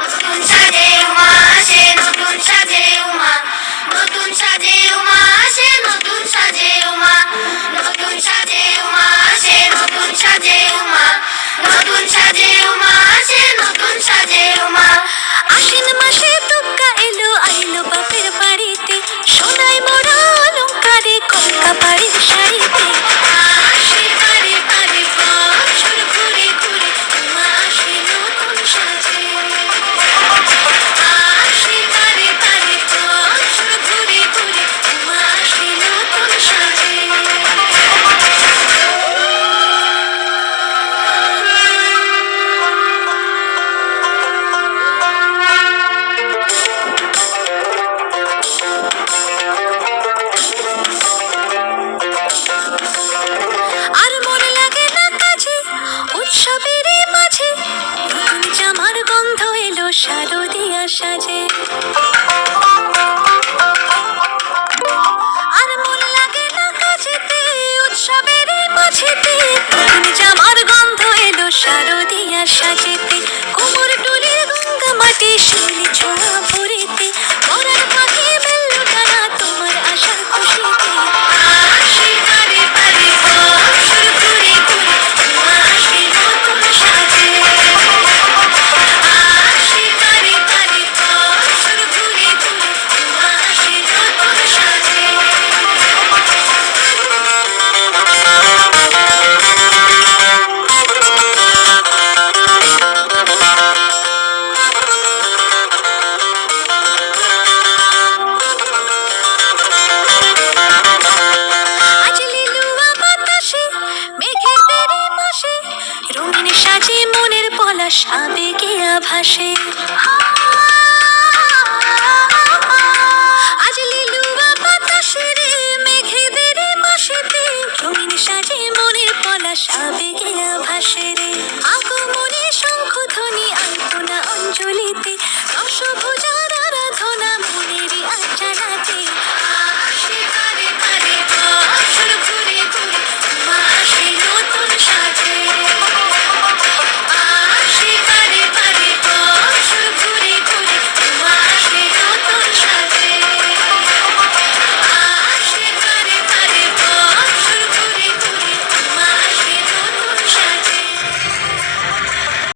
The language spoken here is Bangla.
নতুন সাজে উমা, আসে নতুন সাজে উমা। নতুন সাজে উমা, আসে নতুন সাজে উমা। নতুন সাজে উমা নতুন সাজে উমা। নতুন সাজে শারদিয়া সাজে আর মন লাগে না কাজেতে, উৎসবের মাঝেতে। নতুন জামার গন্ধ এলো শারদিয়া সাজেতে। কোমর টুলির গঙ্গা মাটি, শিউলি ছোঁয়া ভরিতে। পরার রঙিন সাজে, মনের পলাশ আবেগে ভাসে আজ লিলু বাতাসে রে মেঘেদের মাসেতে, রঙিন সাজে, মনের পলাশ আবেগে ভাসে রে।